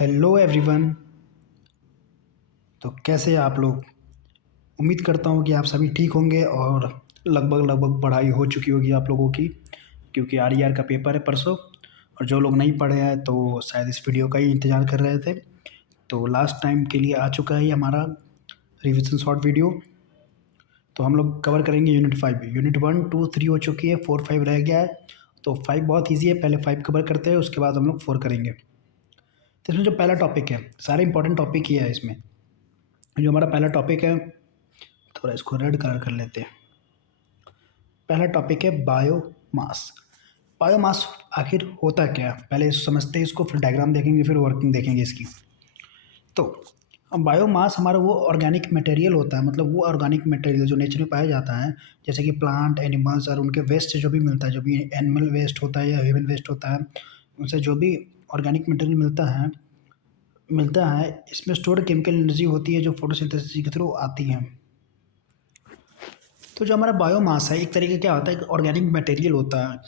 Hello everyone. तो कैसे हैं आप लोग? उम्मीद करता हूँ कि आप सभी ठीक होंगे और लगभग लगभग पढ़ाई हो चुकी होगी आप लोगों की, क्योंकि आर का पेपर है परसों। और जो लोग नहीं पढ़े हैं तो शायद इस वीडियो का ही इंतज़ार कर रहे थे। तो लास्ट टाइम के लिए आ चुका है ये हमारा रिविज़न शॉर्ट वीडियो। तो हम लोग कवर करेंगे यूनिट 5। यूनिट 1, 2, 3 हो चुकी है, 4, 5 रह गया है। तो 5 बहुत ईजी है, पहले 5 कवर करते हैं, उसके बाद हम लोग 4 करेंगे। तो इसमें जो पहला टॉपिक है, सारे इंपॉर्टेंट टॉपिक ही है इसमें। जो हमारा पहला टॉपिक है, थोड़ा इसको रेड कलर कर लेते हैं। पहला टॉपिक है बायोमास। बायोमास आखिर होता क्या है, पहले समझते हैं इसको, फिर डायग्राम देखेंगे, फिर वर्किंग देखेंगे इसकी। तो बायोमास हमारा वो ऑर्गेनिक मटेरियल होता है, मतलब वो ऑर्गेनिक मटेरियल जो नेचर में पाया जाता है, जैसे कि प्लांट, एनिमल्स और उनके वेस्ट से जो भी मिलता है, जो भी एनिमल वेस्ट होता है या ह्यूमन वेस्ट होता है, उनसे जो भी ऑर्गेनिक मटेरियल मिलता है, इसमें स्टोर्ड केमिकल एनर्जी होती है जो फोटोसिंथेसिस के थ्रू आती है। तो जो हमारा बायोमास है, एक तरीके क्या होता है, एक ऑर्गेनिक मटेरियल होता है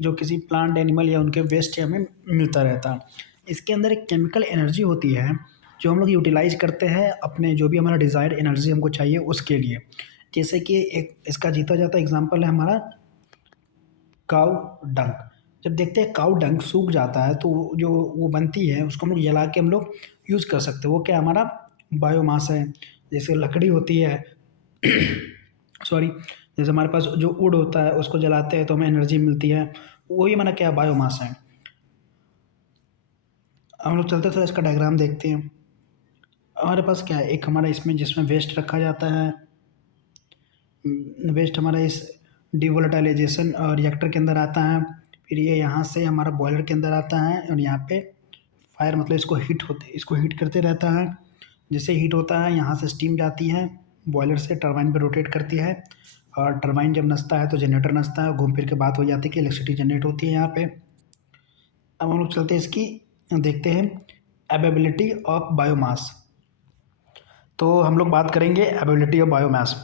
जो किसी प्लांट, एनिमल या उनके वेस्ट से हमें मिलता रहता है। इसके अंदर एक केमिकल एनर्जी होती है जो हम लोग यूटिलाइज करते हैं अपने जो भी हमारा डिज़ायर्ड एनर्जी हमको चाहिए उसके लिए। जैसे कि एक इसका जीता जाता एग्जांपल है हमारा काऊ डंग। जब देखते हैं काऊ डंग सूख जाता है तो जो वो बनती है उसको हम लोग जला के हम लोग यूज़ कर सकते हैं। वो क्या हमारा बायोमास है। जैसे लकड़ी होती है सॉरी, जैसे हमारे पास जो वुड होता है उसको जलाते हैं तो हमें एनर्जी मिलती है, वही हमारा क्या बायोमास है। हम लोग चलते थोड़ा इसका डायग्राम देखते हैं। हमारे पास क्या है, एक हमारा इसमें जिसमें वेस्ट रखा जाता है। वेस्ट हमारा इस डिवोलेटाइजेशन रिएक्टर के अंदर आता है। फिर ये यहाँ से हमारा बॉयलर के अंदर आता है और यहाँ पे फायर मतलब इसको हीट करते रहता है। जिससे हीट होता है, यहाँ से स्टीम जाती है, बॉयलर से टरबाइन पे रोटेट करती है, और टरबाइन जब नचता है तो जनरेटर नचता है, घूम फिर के बात हो जाती है कि इलेक्ट्रिसिटी जनरेट होती है यहाँ पे। अब हम लोग चलते हैं इसकी, देखते हैं अवेबिलिटी ऑफ बायोमास। तो हम लोग बात करेंगे अवेबिलिटी ऑफ बायोमास।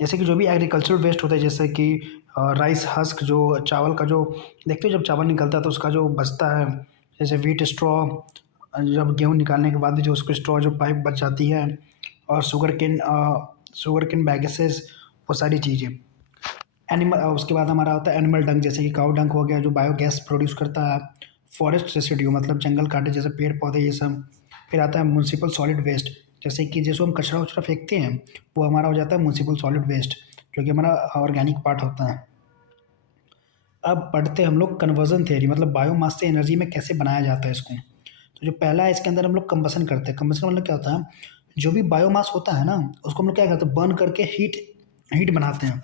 जैसे कि जो भी एग्रीकल्चरल वेस्ट होता है, जैसे कि राइस हस्क, जो चावल का जो देखते हो जब चावल निकलता है तो उसका जो बचता है, जैसे व्हीट स्ट्रॉ, जब गेहूँ निकालने के बाद जो उसको स्ट्रॉ जो पाइप बच जाती है, और शुगर केन बैगेसेस, वो सारी चीज़ें। उसके बाद हमारा होता है एनिमल डंग, जैसे कि काऊ डंग हो गया जो बायोगैस प्रोड्यूस करता है। फॉरेस्ट रेसिड्यू मतलब जंगल काटे जैसे पेड़ पौधे ये सब। फिर आता है म्यूनसिपल सॉलिड वेस्ट, जैसे कि जिसको हम कचरा उचरा फेंकते हैं वो हमारा हो जाता है म्यूनसिपल सॉलिड वेस्ट, जो कि हमारा ऑर्गेनिक पार्ट होता है। अब पढ़ते हैं हम लोग कन्वर्जन थ्योरी, मतलब बायोमास से एनर्जी में कैसे बनाया जाता है इसको। तो जो पहला है, इसके अंदर हम लोग कंबसन करते हैं। कंबसन मतलब क्या होता है, जो भी बायोमास होता है ना उसको हम लोग क्या करते हैं, बर्न करके हीट हीट बनाते हैं।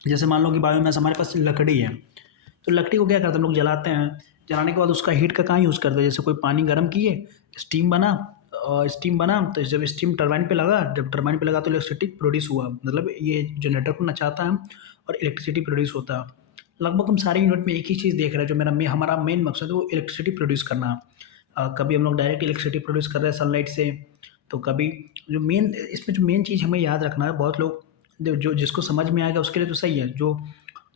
जैसे मान लो कि बायोमास हमारे पास लकड़ी है, तो लकड़ी को क्या करते हैं हम लोग जलाते हैं। जलाने के बाद उसका हीट का कहाँ यूज़ करते हैं, जैसे कोई पानी गर्म किए, स्टीम बना, और स्टीम बना तो जब स्टीम टरबाइन पे लगा, जब टरबाइन पे लगा तो इलेक्ट्रिसिटी प्रोड्यूस हुआ, मतलब ये जनरेटर को नचाता है और इलेक्ट्रिसिटी प्रोड्यूस होता है। लगभग हम सारे यूनिट में एक ही चीज़ देख रहे हैं, जो हमारा मेन मकसद है वो इलेक्ट्रिसिटी प्रोड्यूस करना। कभी हम लोग डायरेक्ट इलेक्ट्रिसिटी प्रोड्यूस कर रहे हैं सनलाइट से, तो कभी जो मेन चीज़ हमें याद रखना है, बहुत लोग जो जिसको समझ में आएगा उसके लिए तो सही है, जो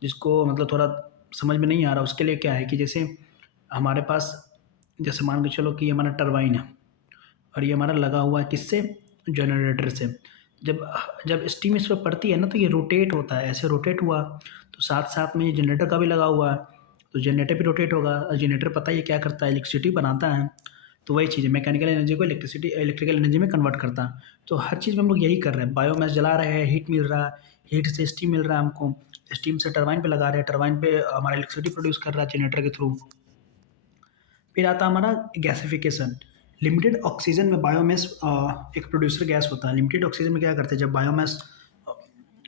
जिसको मतलब थोड़ा समझ में नहीं आ रहा उसके लिए क्या है कि जैसे हमारे पास, जैसे मान के चलो कि हमारा टरबाइन है और ये हमारा लगा हुआ है किससे, जनरेटर से। जब जब स्टीम इस पर पड़ती है ना तो ये रोटेट होता है, ऐसे रोटेट हुआ तो साथ साथ में ये जनरेटर का भी लगा हुआ है, तो जनरेटर भी रोटेट होगा, और जनरेटर पता है ये क्या करता है, इलेक्ट्रिसिटी बनाता है। तो वही चीज़ है, मैकेनिकल एनर्जी को इलेक्ट्रिकल एनर्जी में कन्वर्ट करता है। तो हर चीज़ में हम लोग यही कर रहे हैं, बायोमास जला रहे हैं, हीट मिल रहा है, हीट से स्टीम मिल रहा है हमको, स्टीम से टरबाइन पे लगा रहे हैं, टरबाइन पे हमारा इलेक्ट्रिसिटी प्रोड्यूस कर रहा है जनरेटर के थ्रू। फिर आता है हमारा गैसिफिकेशन। लिमिटेड ऑक्सीजन में बायोमास एक प्रोड्यूसर गैस होता है। लिमिटेड ऑक्सीजन में क्या करते हैं, जब बायोमास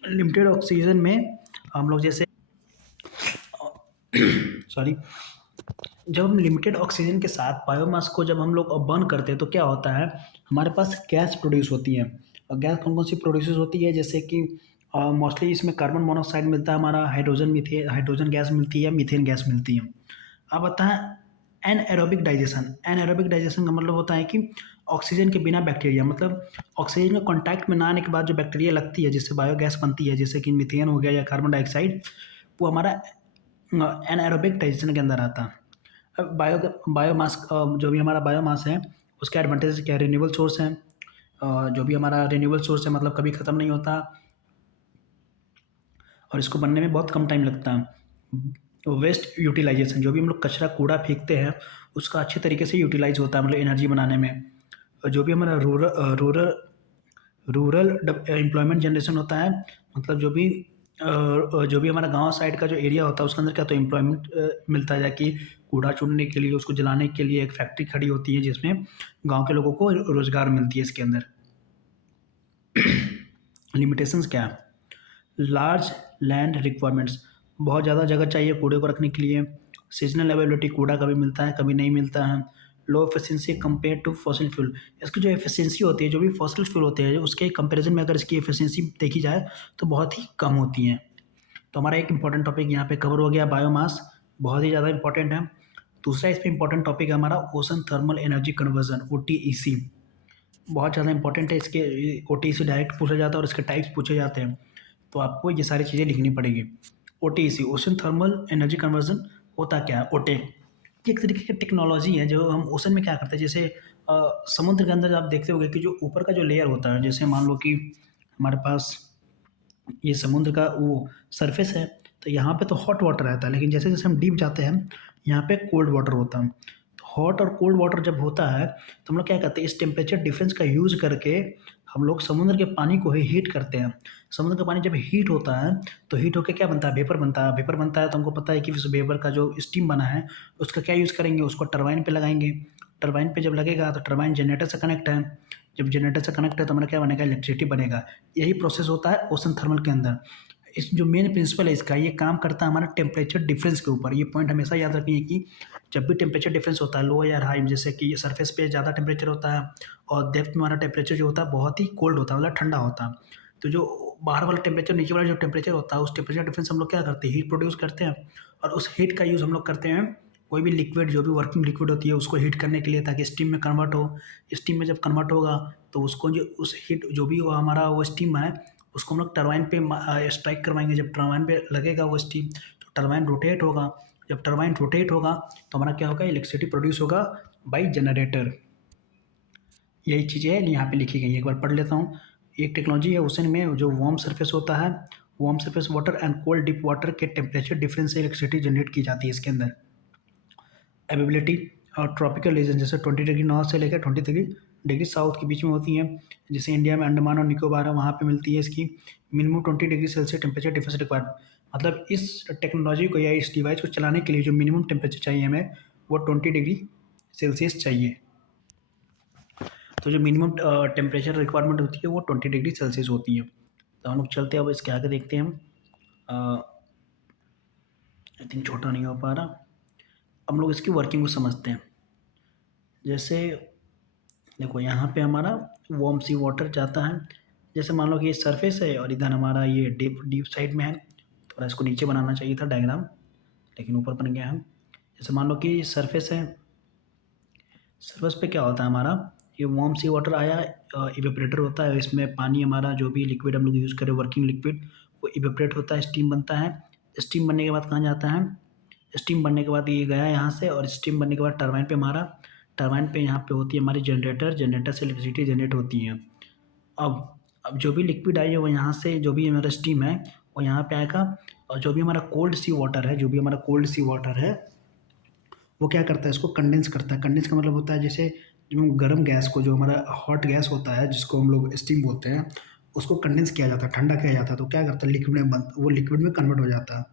लिमिटेड ऑक्सीजन में हम लोग जैसे सॉरी, जब हम लिमिटेड ऑक्सीजन के साथ बायोमास को जब हम लोग बर्न करते हैं तो क्या होता है, हमारे पास गैस प्रोड्यूस होती है। और गैस कौन कौन सी प्रोड्यूस होती है, जैसे कि मोस्टली इसमें कार्बन मोनोऑक्साइड मिलता है हमारा, हाइड्रोजन गैस मिलती है, मीथेन गैस मिलती है। अब आता है एनएरोबिक डाइजेशन। एनएरोबिक डाइजेशन का मतलब होता है कि ऑक्सीजन के बिना बैक्टीरिया, मतलब ऑक्सीजन के कांटेक्ट में ना आने के बाद जो बैक्टीरिया लगती है जिससे बायोगैस बनती है, जैसे कि मीथेन हो गया या कार्बन डाइऑक्साइड, वो हमारा एनएरोबिक डाइजेशन के अंदर आता है। अब बायोमास जो भी हमारा बायोमास है उसके एडवांटेज क्या है? रिन्यूएबल सोर्स है। जो भी हमारा रिन्यूएबल सोर्स है मतलब कभी ख़त्म नहीं होता और इसको बनने में बहुत कम टाइम लगता है। वेस्ट यूटिलाइजेशन, जो भी हम लोग कचरा कूड़ा फेंकते हैं उसका अच्छे तरीके से यूटिलाइज होता है मतलब एनर्जी बनाने में। और जो भी हमारा रूरल एम्प्लॉयमेंट जनरेशन होता है, मतलब जो भी हमारा गांव साइड का जो एरिया होता है उसके अंदर क्या तो एम्प्लॉयमेंट मिलता है, जाकि कूड़ा चुनने के लिए उसको जलाने के लिए एक फैक्ट्री खड़ी होती है जिसमें गांव के लोगों को रोजगार मिलती है इसके अंदर। लिमिटेशंस क्या है? लार्ज लैंड रिक्वायरमेंट्स, बहुत ज़्यादा जगह चाहिए कूड़े को रखने के लिए। सीजनल अवेलेबिलिटी, कूड़ा कभी मिलता है कभी नहीं मिलता है। Low efficiency compare to fossil fuel, इसकी जो एफिशिएंसी होती है जो भी फॉसिल फ्यूल होते हैं उसके कंपैरिजन में अगर इसकी एफिशिएंसी देखी जाए तो बहुत ही कम होती है। तो हमारा एक इंपॉर्टेंट टॉपिक यहाँ पे कवर हो गया, बायोमास, बहुत ही ज़्यादा इंपॉर्टेंट है। दूसरा इस पे इंपॉर्टेंट टॉपिक है हमारा ocean thermal energy conversion, OTEC, बहुत ज़्यादा इंपॉर्टेंट है। इसके OTEC डायरेक्ट पूछा जाता है और इसके टाइप्स पूछे जाते हैं, तो आपको ये सारी चीज़ें लिखनी पड़ेगी। OTEC, ocean thermal energy conversion, होता क्या है? ओटे ये एक तरीके की टेक्नोलॉजी है जो हम ओशन में क्या करते हैं, जैसे समुद्र के अंदर आप देखते होंगे कि जो ऊपर का जो लेयर होता है, जैसे मान लो कि हमारे पास ये समुद्र का वो सरफेस है, तो यहाँ पे तो हॉट वाटर रहता है, लेकिन जैसे जैसे हम डीप जाते हैं यहाँ पे कोल्ड वाटर होता है। तो हॉट और कोल्ड वाटर जब होता है तो हम लोग क्या करते हैं, इस टेम्परेचर डिफरेंस का यूज़ करके हम लोग समुद्र के पानी को ही हीट करते हैं। समुद्र का पानी जब हीट होता है तो हीट होकर क्या बनता है? वेपर बनता है। वेपर बनता है तो हमको पता है कि उस वेपर का जो स्टीम बना है उसका क्या यूज़ करेंगे, उसको टरबाइन पे लगाएंगे। टरबाइन पे जब लगेगा तो टरबाइन जनरेटर से कनेक्ट है, जब जनरेटर से कनेक्ट है तो हमारा क्या बनेगा? इलेक्ट्रिसिटी बनेगा। यही प्रोसेस होता है ओशन थर्मल के अंदर। इस जो मेन प्रिंसिपल है इसका, ये काम करता है हमारा टेम्परेचर डिफरेंस के ऊपर। ये पॉइंट हमेशा याद रखिए कि जब भी टेम्परेचर डिफरेंस होता है लो या हाई, जैसे कि सरफेस पे ज़्यादा टेम्परेचर होता है और डेप्थ में हमारा टेम्परेचर जो होता है बहुत ही कोल्ड होता है, मतलब ठंडा होता है। तो जो बाहर वाला टेम्परेचर, नीचे वाला जो टेम्परेचर होता है, उस टेम्परेचर डिफरेंस हम लोग क्या करते हैं? हीट प्रोड्यूस करते हैं और उस हीट का यूज़ हम लोग करते हैं कोई भी लिक्विड, जो भी वर्किंग लिक्विड होती है उसको हीट करने के लिए, ताकि स्टीम में कन्वर्ट हो। स्टीम में जब कन्वर्ट होगा तो उसको जो उस हीट जो भी वो हमारा वो स्टीम है उसको हम लोग टरबाइन पे स्ट्राइक करवाएंगे। जब टरबाइन पे लगेगा वो स्टीम तो टरबाइन रोटेट होगा। जब टरबाइन रोटेट होगा तो हमारा क्या होगा? इलेक्ट्रिसिटी प्रोड्यूस होगा बाई जनरेटर। यही चीज़ें हैं यहाँ पे लिखी गई हैं, एक बार पढ़ लेता हूँ। एक टेक्नोलॉजी है ओशन में जो वार्म सरफेस होता है, warm surface water and cold deep water के टेम्परेचर डिफरेंस से इलेक्ट्रिसिटी जनरेट की जाती है इसके अंदर। अवेबिलिटी और ट्रॉपिकल रीजन, जैसे 20 डिग्री नॉर्थ से लेकर 20 डिग्री साउथ के बीच में होती हैं। जैसे इंडिया में अंडमान और निकोबार है वहाँ पे मिलती है इसकी। Minimum 20 degree Celsius temperature difference required, मतलब इस टेक्नोलॉजी को या इस डिवाइस को चलाने के लिए जो मिनिमम टेम्परेचर चाहिए हमें वो 20 डिग्री सेल्सियस चाहिए। तो जो मिनिमम टेम्परेचर रिक्वायरमेंट होती है वो 20 डिग्री सेल्सियस होती है। तो हम लोग चलते हैं अब इसके आगे देखते हैं हम। आई थिंक छोटा नहीं हो पा रहा। हम लोग इसकी वर्किंग को समझते हैं। जैसे देखो यहाँ पे हमारा वार्म सी वाटर जाता है, जैसे मान लो कि ये सरफेस है और इधर हमारा ये डीप डीप साइड में है। थोड़ा इसको नीचे बनाना चाहिए था डायग्राम, लेकिन ऊपर बन गया है। जैसे मान लो कि सरफेस है, सरफेस पे क्या होता है हमारा, ये वार्म सी वाटर आया, इवेपरेटर होता है, इसमें पानी हमारा जो भी लिक्विड हम लोग यूज़ करें वर्किंग लिक्विड वो इवेपरेट होता है, स्टीम बनता है। स्टीम बनने के बाद कहाँ जाता है? स्टीम बनने के बाद ये गया यहाँ से, और स्टीम बनने के बाद टरबाइन पे मारा। टरबाइन पे यहाँ पे होती है हमारी जनरेटर, जनरेटर से इलेक्ट्रिसिटी जनरेट होती है। अब जो भी लिक्विड आई है वो यहाँ से, जो भी हमारा स्टीम है वो यहाँ पे आएगा, और जो भी हमारा कोल्ड सी वाटर है, जो भी हमारा कोल्ड सी वाटर है वो क्या करता है? इसको कंडेंस करता है। कंडेंस का मतलब होता है जैसे जो गर्म गैस को, जो हमारा हॉट गैस होता है जिसको हम लोग स्टीम बोलते हैं, उसको कंडेंस किया जाता है, ठंडा किया जाता है, तो क्या करता है? लिक्विड में वो लिक्विड में कन्वर्ट हो जाता है।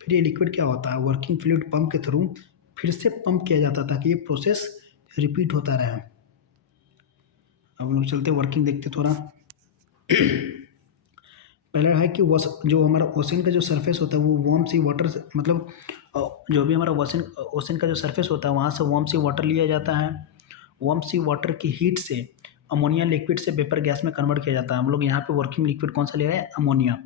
फिर ये लिक्विड क्या होता है? वर्किंग फ्लूइड पंप के थ्रू फिर से पंप किया जाता है ताकि ये प्रोसेस रिपीट होता रहे। अब हम लोग चलते वर्किंग देखते थोड़ा। पहला है कि जो हमारा ओशन का जो सरफेस होता है वो वार्म सी वाटर से, मतलब जो भी हमारा ओशन ओशन का जो सरफेस होता है वहाँ से वार्म सी वाटर लिया जाता है। वार्म सी वाटर की हीट से अमोनिया लिक्विड से वेपर गैस में कन्वर्ट किया जाता है। हम लोग यहाँ पे वर्किंग लिक्विड कौन सा ले रहे हैं? अमोनिया।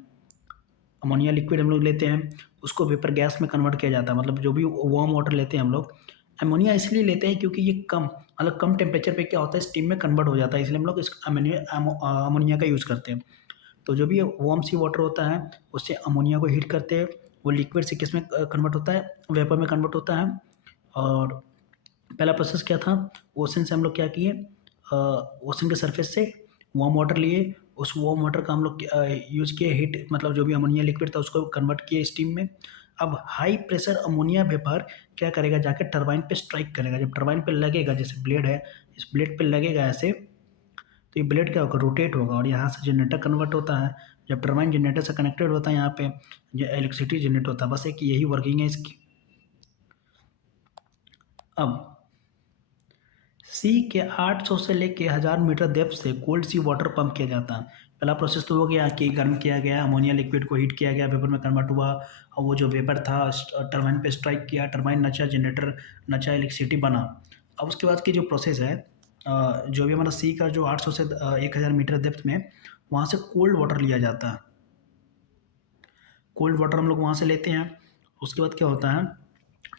अमोनिया लिक्विड हम लोग लेते हैं, उसको वेपर गैस में कन्वर्ट किया जाता है। मतलब जो भी वार्म वाटर लेते हैं हम लोग, अमोनिया इसलिए लेते हैं क्योंकि ये कम, मतलब कम टेम्परेचर पे क्या होता है, स्टीम में कन्वर्ट हो जाता है, इसलिए हम लोग इस अमोनिया का यूज़ करते हैं। तो जो भी वार्म सी वाटर होता है उससे अमोनिया को हीट करते हैं, वो लिक्विड से किस में कन्वर्ट होता है? वेपर में कन्वर्ट होता है। और पहला प्रोसेस क्या था, ओशन से हम लोग क्या किए, ओशन के सरफेस से वार्म वाटर लिए, उस वार्म वाटर का हम लोग यूज़ किए, हीट मतलब जो भी अमोनिया लिक्विड था उसको कन्वर्ट किए स्टीम में। अब हाई प्रेशर अमोनिया वेपर क्या करेगा, जाकर टरबाइन पे स्ट्राइक करेगा। जब टरबाइन पे लगेगा, जैसे ब्लेड है, इस ब्लेड पे लगेगा ऐसे, तो ये ब्लेड क्या होगा, रोटेट होगा और यहाँ से जनरेटर कन्वर्ट होता है। जब टरबाइन जनरेटर से कनेक्टेड होता है, यहाँ पे जो इलेक्ट्रिसिटी जनरेट होता है। बस एक यही वर्किंग है इसकी। अब सी के 800 से लेके 1000 मीटर डेप्थ से कोल्ड सी वाटर पंप किया जाता है। पहला प्रोसेस तो हो गया कि गर्म किया गया, अमोनिया लिक्विड को हीट किया गया, वेपर में कन्वर्ट हुआ और वो जो वेपर था टरबाइन पे स्ट्राइक किया, टरबाइन नचा, जनरेटर नचा, इलेक्ट्रिसिटी बना। अब उसके बाद की जो प्रोसेस है, जो भी हमारा सी का जो 800 से 1000 मीटर डेप्थ में, वहाँ से कोल्ड वाटर लिया जाता है। कोल्ड वाटर हम लोग वहाँ से लेते हैं। उसके बाद क्या होता है,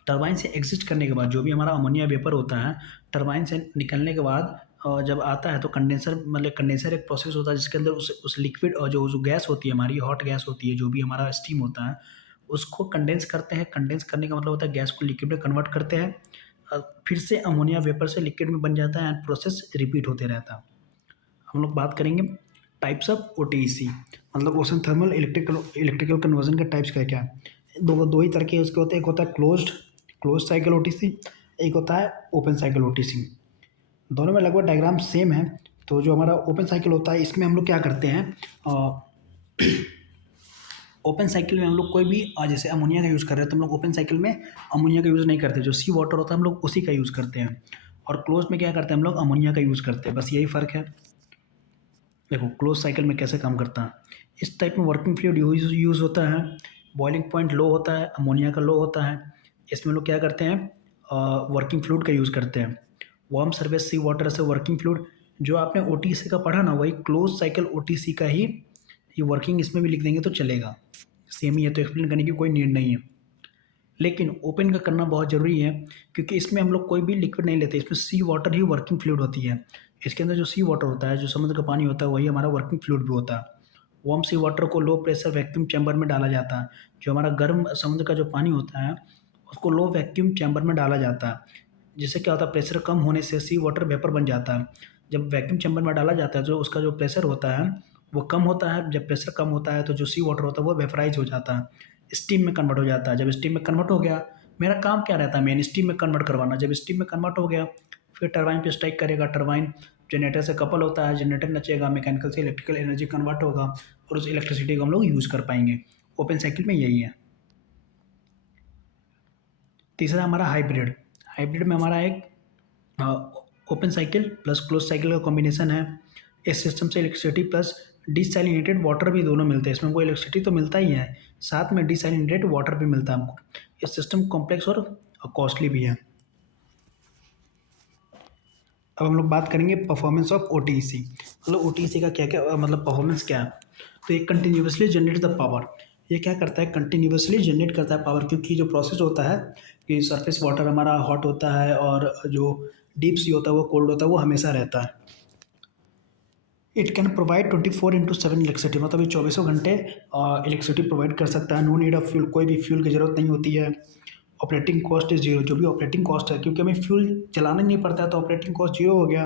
टरबाइन से एग्जिस्ट करने के बाद जो भी हमारा अमोनिया वेपर होता है, टरबाइन से निकलने के बाद जब आता है तो कंडेंसर, मतलब कंडेंसर एक प्रोसेस होता है जिसके अंदर उस लिक्विड और जो जो गैस होती है, हमारी हॉट गैस होती है, जो भी हमारा स्टीम होता है, उसको कंडेंस करते हैं। कंडेंस करने का मतलब होता है गैस को लिक्विड में कन्वर्ट करते हैं, फिर से अमोनिया वेपर से लिक्विड में बन जाता है एंड प्रोसेस रिपीट होते रहता है। हम लोग बात करेंगे टाइप्स ऑफ ओटीसी, मतलब ocean thermal electrical electrical conversion के टाइप्स क्या क्या है। दो ही तरह के उसके होते हैं, एक होता है क्लोज साइकिल ओटीसी, एक होता है ओपन साइकिल ओटीसी। दोनों में लगभग डायग्राम सेम है। तो जो हमारा ओपन साइकिल होता है, इसमें हम लोग क्या करते हैं, ओपन साइकिल में हम लोग कोई भी जैसे अमोनिया का यूज़ कर रहे हैं तो हम लोग ओपन साइकिल में अमोनिया का यूज़ नहीं करते, जो सी वाटर होता है हम लोग उसी का यूज़ करते हैं। और क्लोज में क्या करते हैं, हम लोग अमोनिया का यूज़ करते हैं, बस यही फ़र्क है। देखो क्लोज साइकिल में कैसे काम करता है, इस टाइप में वर्किंग फ्लूइड यूज़ होता है, बॉइलिंग पॉइंट लो होता है, अमोनिया का लो होता है। इसमें लोग क्या करते हैं, वर्किंग फ्लूइड का यूज़ करते हैं। वार्म सर्फेस सी वाटर से वर्किंग फ्लूइड, जो आपने ओटीसी का पढ़ा ना, वही क्लोज साइकिल ओटीसी का ही ये वर्किंग इसमें भी लिख देंगे तो चलेगा, सेम ही है, तो एक्सप्लेन करने की कोई नीड नहीं है। लेकिन ओपन का करना बहुत ज़रूरी है, क्योंकि इसमें हम लोग कोई भी लिक्विड नहीं लेते, इसमें सी वाटर ही वर्किंग फ्लूइड होती है। इसके अंदर जो सी वाटर होता है, जो समुद्र का पानी होता है, वही हमारा वर्किंग फ्लूइड भी होता है। वार्म सी वाटर को लो प्रेशर वैक्यूम चैम्बर में डाला जाता है। जो हमारा गर्म समुद्र का जो पानी होता है, उसको लो वैक्यूम चैम्बर में डाला जाता है, जिससे क्या होता है, प्रेशर कम होने से सी वाटर वेपर बन जाता है। जब वैक्यूम चैम्बर में डाला जाता है, जो उसका जो प्रेशर होता है वो कम होता है। जब प्रेशर कम होता है तो जो सी वाटर होता है वो वेपराइज हो जाता है, स्टीम में कन्वर्ट हो जाता है। जब स्टीम में कन्वर्ट हो गया, मेरा काम क्या रहता है, मेन स्टीम में कन्वर्ट करवाना। जब स्टीम में कन्वर्ट हो गया, फिर टरबाइन पे स्ट्राइक करेगा, टरबाइन जनरेटर से कपल होता है, जनरेटर नचेगा, मैकेनिकल से इलेक्ट्रिकल एनर्जी कन्वर्ट होगा और उस इलेक्ट्रिसिटी को हम लोग यूज़ कर पाएंगे। ओपन साइकिल में यही है। तीसरा हमारा हाइब्रिड। हाइब्रिड में हमारा एक open cycle plus close cycle का कॉम्बिनेशन है। इस सिस्टम से इलेक्ट्रिसिटी प्लस डिसैलिनेटेड वाटर भी दोनों मिलते हैं। इसमें हमको इलेक्ट्रिसिटी तो मिलता ही है, साथ में डिसैलिनेटेड वाटर भी मिलता है हमको। ये सिस्टम कॉम्प्लेक्स और कॉस्टली भी है। अब हम लोग बात करेंगे परफॉर्मेंस ऑफ ओटीसी, मतलब ओटीसी का क्या क्या मतलब परफॉर्मेंस क्या है। तो ये कंटिन्यूसली जनरेट द पावर, ये क्या करता है, कंटिन्यूसली जनरेट करता है पावर, क्योंकि जो प्रोसेस होता है कि सरफेस वाटर हमारा हॉट होता है और जो डीप सी होता है वो कोल्ड होता है, वो हमेशा रहता है। इट कैन प्रोवाइड 24/7 इलेक्ट्रिसिटी, मतलब ये 24 घंटे इलेक्ट्रिसिटी प्रोवाइड कर सकता है। नो नीड ऑफ फ्यूल, कोई भी फ्यूल की ज़रूरत नहीं होती है। ऑपरेटिंग कॉस्ट इज जीरो, जो भी ऑपरेटिंग कॉस्ट है, क्योंकि हमें फ्यूल चलाना ही नहीं पड़ता है तो ऑपरेटिंग कॉस्ट जीरो हो गया।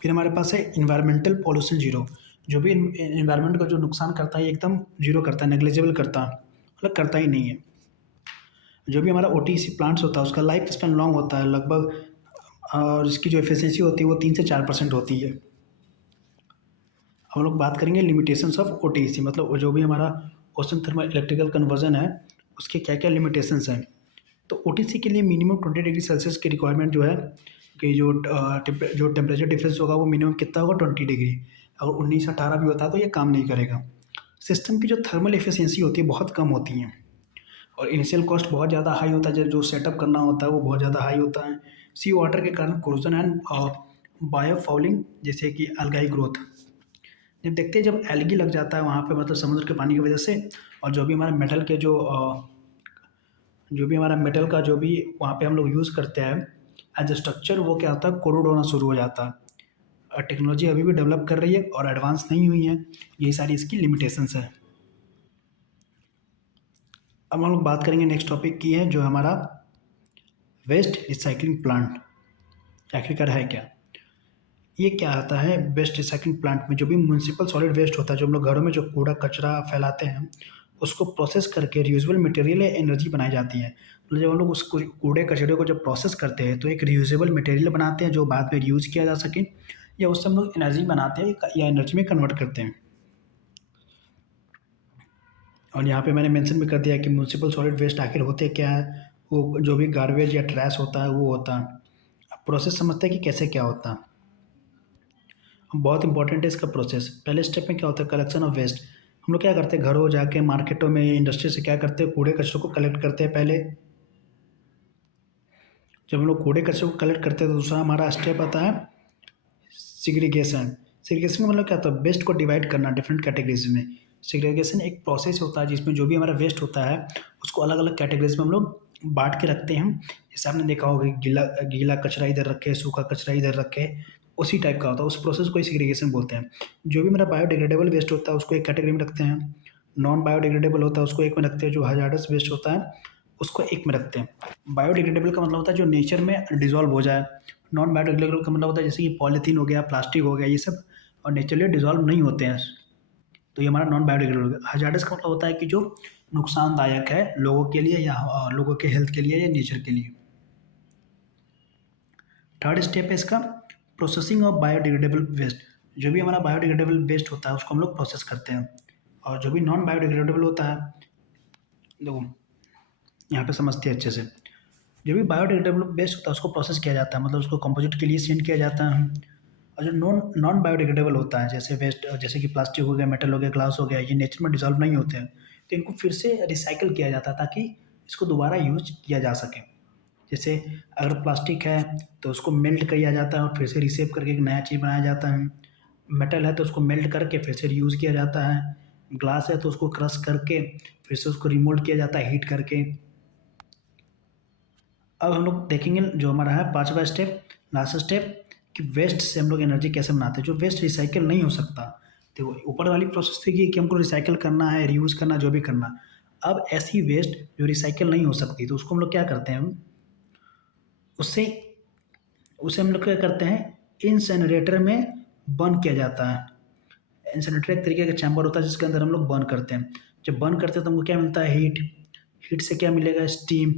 फिर हमारे पास है इन्वायरमेंटल पॉल्यूशन जीरो, जो भी इन्वायरमेंट को जो नुकसान करता है एकदम जीरो करता है, नेग्लिजिबल करता है, मतलब करता ही नहीं है। जो भी हमारा ओटीसी प्लांट्स होता है उसका लाइफ स्पैन लॉन्ग होता है लगभग, और इसकी जो एफिशिएंसी होती है वो 3 से 4% होती है। हम लोग बात करेंगे लिमिटेशंस ऑफ ओटीसी, मतलब जो भी हमारा ओशन थर्मल इलेक्ट्रिकल कन्वर्जन है उसके क्या क्या लिमिटेशंस हैं। तो ओटीसी के लिए मिनिमम 20 डिग्री सेल्सियस की रिक्वायरमेंट जो है, कि जो टेम्परेचर डिफरेंस होगा वो मिनिमम कितना होगा, 20 डिग्री। अगर 19-18 भी होता है तो ये काम नहीं करेगा। सिस्टम की जो थर्मल एफिशिएंसी होती है बहुत कम होती है, और इनिशियल कॉस्ट बहुत ज़्यादा हाई होता है। जो सेटअप करना होता है वो बहुत ज़्यादा हाई होता है। सी वाटर के कारण कोरोजन एंड बायोफाउलिंग, जैसे कि अलगाई ग्रोथ। जब देखते हैं जब एल्गी लग जाता है वहाँ पे, मतलब समुद्र के पानी की वजह से, और जो भी हमारा मेटल के जो भी हमारा मेटल का जो भी वहाँ पे हम लोग यूज़ करते हैं एज ए स्ट्रक्चर, वो क्या होता है, कोरोड होना शुरू हो जाता है। टेक्नोलॉजी अभी भी डेवलप कर रही है और एडवांस नहीं हुई है, यही सारी इसकी लिमिटेशंस है। अब हम लोग बात करेंगे नेक्स्ट टॉपिक की है जो हमारा वेस्ट रिसाइकलिंग प्लांट आखिरकार है क्या। ये क्या आता है वेस्ट रिसाइकलिंग प्लांट में, जो भी म्यूनसिपल सॉलिड वेस्ट होता है, जो हम लोग घरों में जो कूड़ा कचरा फैलाते हैं, उसको प्रोसेस करके रियूजेबल मटेरियल या एनर्जी बनाई जाती है। मतलब जब हम लोग उस कूड़े कचरे को जब प्रोसेस करते हैं तो एक रियूजेबल मटेरियल बनाते हैं जो बाद में यूज़ किया जा सके, या उससे हम लोग एनर्जी बनाते हैं या एनर्जी में कन्वर्ट करते हैं। और यहाँ पे मैंने मेंशन भी कर दिया कि म्यूनसिपल सॉलिड वेस्ट आखिर होते क्या है। वो जो भी गार्बेज या ट्रैश होता है वो होता है। अब प्रोसेस समझते हैं कि कैसे क्या होता है। बहुत इंपॉर्टेंट है इसका प्रोसेस। पहले स्टेप में क्या होता है, कलेक्शन ऑफ वेस्ट। हम लोग क्या करते हैं, घरों जाके मार्केटों में इंडस्ट्री से क्या करते हैं, कूड़े कचरों को कलेक्ट करते हैं पहले। जब हम लोग कूड़े कचरे को कलेक्ट करते हैं तो दूसरा हमारा स्टेप आता है सिग्रीगेशन। सिग्रीगेशन का मतलब क्या होता है, वेस्ट को डिवाइड करना डिफरेंट कैटेगरीज में। सिग्रीगेशन एक प्रोसेस होता है जिसमें जो भी हमारा वेस्ट होता है उसको अलग अलग कैटेगरीज में हम लोग बांट के रखते हैं। जैसे आपने देखा होगा कि गीला गीला कचरा इधर रखे, सूखा कचरा इधर रखे, उसी टाइप का होता है। उस प्रोसेस को ही सिग्रीगेशन बोलते हैं। जो भी मेरा बायोडिग्रेडेबल वेस्ट होता है उसको एक कैटेगरी में रखते हैं। नॉन बायोडिग्रेडेबल होता है उसको एक में रखते हैं। जो हजार्डस वेस्ट होता है उसको एक में रखते हैं। बायोडिग्रेडेबल का मतलब होता है जो नेचर में डिजॉल्व हो जाए। नॉन बायोडिग्रेडेबल का मतलब होता है जैसे कि पॉलीथीन हो गया, प्लास्टिक हो गया, ये सब और नेचुरली डिजॉल्व नहीं होते हैं, तो ये हमारा नॉन बायोडिग्रेडेबल हो गया। हजार्डस का मतलब होता है कि जो नुकसानदायक है लोगों के लिए या लोगों के हेल्थ के लिए या नेचर के लिए। थर्ड स्टेप है इसका प्रोसेसिंग ऑफ बायोडिग्रेडेबल वेस्ट। जो भी हमारा बायोडिग्रेडेबल वेस्ट होता है उसको हम लोग प्रोसेस करते हैं। और जो भी नॉन बायोडिग्रेडेबल होता है, देखो यहाँ पे समझते हैं अच्छे से। जो भी बायोडिग्रेडेबल वेस्ट होता है उसको प्रोसेस किया जाता है, मतलब उसको कंपोजिट के लिए सेंड किया जाता है। और जो नॉन नॉन बायोडिग्रेडेबल होता है जैसे वेस्ट, जैसे कि प्लास्टिक हो गया, मेटल हो गया, ग्लास हो गया, ये नेचर में डिजॉल्व नहीं होते हैं, तो इनको फिर से रिसाइकल किया जाता है ताकि इसको दोबारा यूज किया जा सके। जैसे अगर प्लास्टिक है तो उसको मेल्ट किया जाता है और फिर से रिसेप करके एक नया चीज़ बनाया जाता है। मेटल है तो उसको मेल्ट करके फिर से रीयूज़ किया जाता है। ग्लास है तो उसको क्रश करके फिर से उसको रिमोल्ड किया जाता है हीट करके। अब हम लोग देखेंगे जो हमारा है पांचवा स्टेप, लास्ट स्टेप, कि वेस्ट से हम लोग एनर्जी कैसे बनाते हैं जो वेस्ट रिसाइकिल नहीं हो सकता। देखो ऊपर वाली प्रोसेस थी कि हमको रिसाइकिल करना है, रीयूज़ करना, जो भी करना। अब ऐसी वेस्ट जो रिसाइकिल नहीं हो सकती तो उसको हम लोग क्या करते हैं, उससे उसे हम लोग क्या करते हैं, इंसिनरेटर में बर्न किया जाता है। इंसिनरेटर एक तरीके का चैम्बर होता है जिसके अंदर हम लोग बर्न करते हैं। जब बर्न करते हैं तो हमको क्या मिलता है, हीट। हीट से क्या मिलेगा, स्टीम।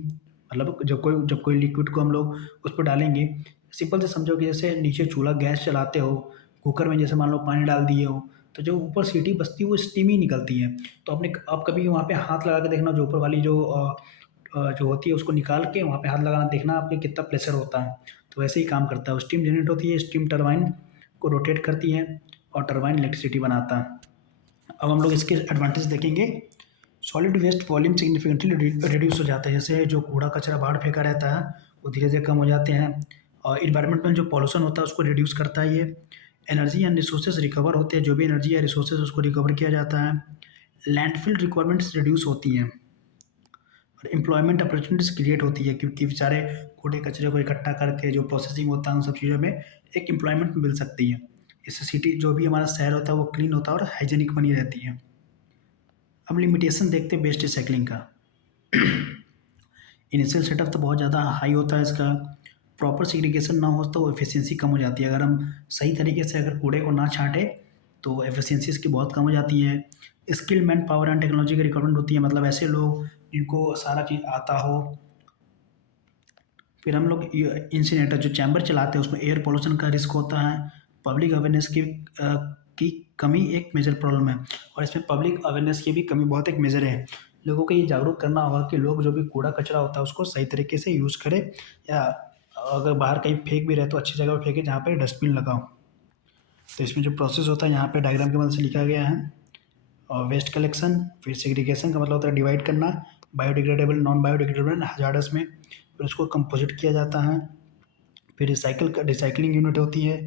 मतलब जब कोई लिक्विड को हम लोग उस पर डालेंगे, सिंपल से समझो कि जैसे नीचे चूल्हा गैस चलाते हो, कुकर में जैसे मान लो पानी डाल दिए हो, तो जो ऊपर सीटी बजती है वो स्टीम ही निकलती है। तो आपने आप कभी वहाँ पे हाथ लगा के देखना, जो ऊपर वाली जो होती है उसको निकाल के वहाँ पे हाथ लगाना, देखना आपके कितना प्रेशर होता है। तो वैसे ही काम करता है, स्टीम जनरेट होती है, स्टीम टरबाइन को रोटेट करती है और टरबाइन इलेक्ट्रिसिटी बनाता है। अब हम लोग इसके एडवांटेज देखेंगे। Solid waste volume significantly reduce हो जाता है। जैसे जो कूड़ा कचरा बाहर फेंका रहता है वो धीरे धीरे कम हो जाते हैं। और इन्वायरमेंट में जो पॉल्यूशन होता है उसको रिड्यूस करता है ये। एनर्जी एंड रिसोर्सेज रिकवर होते हैं, जो भी एनर्जी या रिसोर्सेज उसको रिकवर किया जाता है। लैंडफिल रिक्वायरमेंट्स रिड्यूस होती हैं और एम्प्लॉयमेंट अपॉर्चुनिटीज़ क्रिएट होती है, क्योंकि बेचारे कूड़े कचरे को इकट्ठा करके जो प्रोसेसिंग होता है उन सब चीज़ों में एक एम्प्लॉयमेंट मिल सकती है। इससे सिटी जो भी हमारा शहर होता है वो क्लीन होता है और हाइजीनिक बनी रहती है। अब लिमिटेशन देखते हैं बेस्ट रिसाइकलिंग का। इनिशियल सेटअप तो बहुत ज़्यादा हाई होता है इसका। प्रॉपर सेग्रीगेशन ना हो तो एफिशिएंसी कम हो जाती है। अगर हम सही तरीके से अगर कूड़े को ना छाँटें तो एफिशिएंसी इसकी बहुत कम हो जाती है। Skill man power and technology की रिक्वायरमेंट होती है, मतलब ऐसे लोग जिनको सारा चीज़ आता हो। फिर हम लोग इंसिनेटर जो चैम्बर चलाते हैं उसमें एयर पोल्यूशन का रिस्क होता है। पब्लिक अवेयरनेस की कमी एक मेजर प्रॉब्लम है, और इसमें पब्लिक अवेयरनेस की भी कमी बहुत एक मेजर है। लोगों को ये जागरूक करना होगा कि लोग जो भी कूड़ा कचरा होता है उसको सही तरीके से यूज़ करें, या अगर बाहर कहीं फेंक भी रहे तो अच्छी जगह पर फेंके जहाँ पे डस्टबिन लगाओ। तो इसमें जो प्रोसेस होता है यहाँ पे डायग्राम की मदद से लिखा गया है। और वेस्ट कलेक्शन, फिर सेग्रीगेशन का मतलब होता है डिवाइड करना, बायोडिग्रेडेबल, नॉन बायोडिग्रेडेबल, हजार्डस में। फिर उसको कंपोजिट किया जाता है। फिर रिसाइकलिंग यूनिट होती है।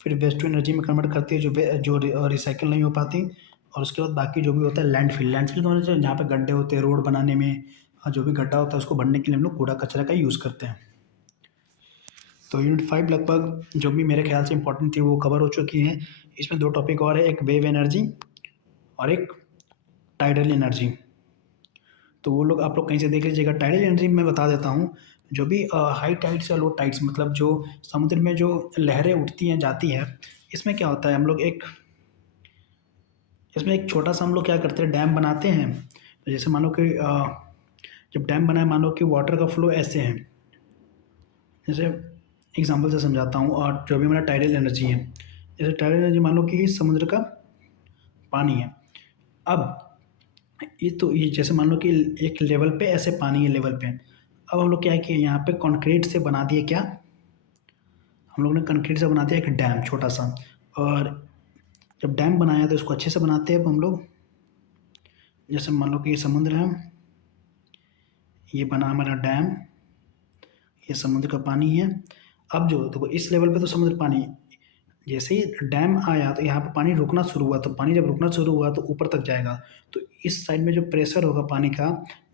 फिर वेस्ट टू एनर्जी में कन्वर्ट करती है जो रिसाइकिल नहीं हो पाती। और उसके बाद बाकी जो भी होता है लैंडफिल। लैंडफिल का मतलब जहाँ पे गड्ढे होते हैं रोड बनाने में, और जो भी गड्ढा होता है उसको भरने के लिए हम लोग कूड़ा कचरा का यूज़ करते हैं। तो यूनिट 5 लगभग जो भी मेरे ख्याल से इंपॉर्टेंट थी वो कवर हो चुकी है। इसमें 2 टॉपिक और है, एक वेव एनर्जी और एक टाइडल एनर्जी। तो वो लोग आप लोग कहीं से देख लीजिएगा। टाइडल एनर्जी मैं बता देता हूँ, जो भी हाई टाइड्स या लो टाइड्स मतलब जो समुद्र में जो लहरें उठती हैं जाती हैं, इसमें क्या होता है हम लोग इसमें एक छोटा सा हम लोग क्या करते हैं, डैम बनाते हैं। तो जैसे मान लो कि जब डैम बनाए, मान लो कि वाटर का फ्लो ऐसे है, जैसे एग्जांपल से समझाता हूँ। और जो भी हमारा टाइडल एनर्जी है, जैसे टाइडल एनर्जी मान लो कि समुद्र का पानी है। अब ये जैसे मान लो कि एक लेवल पे ऐसे पानी है लेवल पे। अब हम लोग क्या है कि यहाँ पे कंक्रीट से बना दिए, क्या हम लोग ने कंक्रीट से बना दिया एक डैम छोटा सा। और जब डैम बनाया तो इसको अच्छे से बनाते हैं। अब हम लोग जैसे मान लो कि ये समुद्र है, ये बना हमारा डैम, ये समुद्र का पानी है। अब जो देखो इस लेवल पे तो समुद्र पानी, जैसे ही डैम आया तो यहाँ पे पानी रुकना शुरू हुआ, तो पानी जब रुकना शुरू हुआ तो ऊपर तक जाएगा। तो इस साइड में जो प्रेशर होगा पानी का,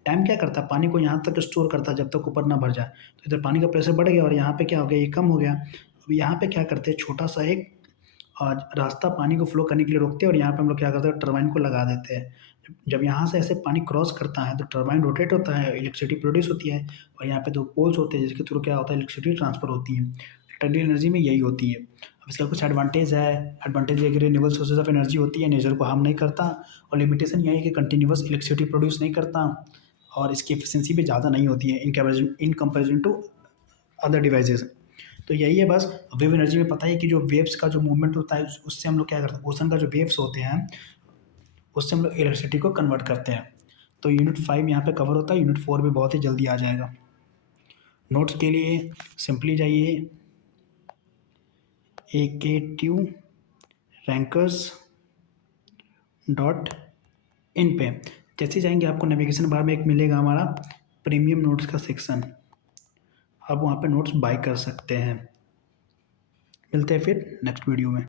डैम क्या करता है, पानी को यहाँ तक स्टोर करता है जब तक ऊपर ना भर जाए। तो इधर पानी का प्रेशर बढ़ गया और यहाँ पे क्या हो गया, ये कम हो गया। अब यहाँ पे क्या करते हैं, छोटा सा एक रास्ता पानी को फ्लो करने के लिए रोकते हैं, और यहाँ पे हम लोग क्या करते हैं, टरबाइन को लगा देते हैं। जब यहाँ से ऐसे पानी क्रॉस करता है तो टरबाइन रोटेट होता है, इलेक्ट्रिसिटी प्रोड्यूस होती है। और यहाँ पे दो पोल्स होते हैं जिसके थ्रू क्या होता है, इलेक्ट्रिसिटी ट्रांसफर होती है। टाइडल एनर्जी में यही होती है। अब इसका कुछ एडवांटेज है। एडवांटेज ये कि रिन्यूएबल सोर्सेज ऑफ एनर्जी होती है, नेचर को हार्म नहीं करता। और लिमिटेशन यही है कि कंटिन्यूअस इलेक्ट्रिसिटी प्रोड्यूस नहीं करता, और इसकी एफिशिएंसी भी ज़्यादा नहीं होती है in comparison to other devices. तो यही है बस। वेव एनर्जी में पता है कि जो वेव्स का जो मूवमेंट होता है उससे हम लोग क्या करते हैं, ओशन का जो वेव्स होते हैं उससे हम लोग इलेक्ट्रिसिटी को कन्वर्ट करते हैं। तो यूनिट 5 यहाँ पे कवर होता है, यूनिट 4 भी बहुत ही जल्दी आ जाएगा। नोट्स के लिए सिंपली जाइए AKTU रैंकर्स .in पे। जैसे जाएंगे आपको नेविगेशन बार में एक मिलेगा हमारा प्रीमियम नोट्स का सेक्शन, आप वहाँ पे नोट्स बाय कर सकते हैं। मिलते हैं फिर नेक्स्ट वीडियो में।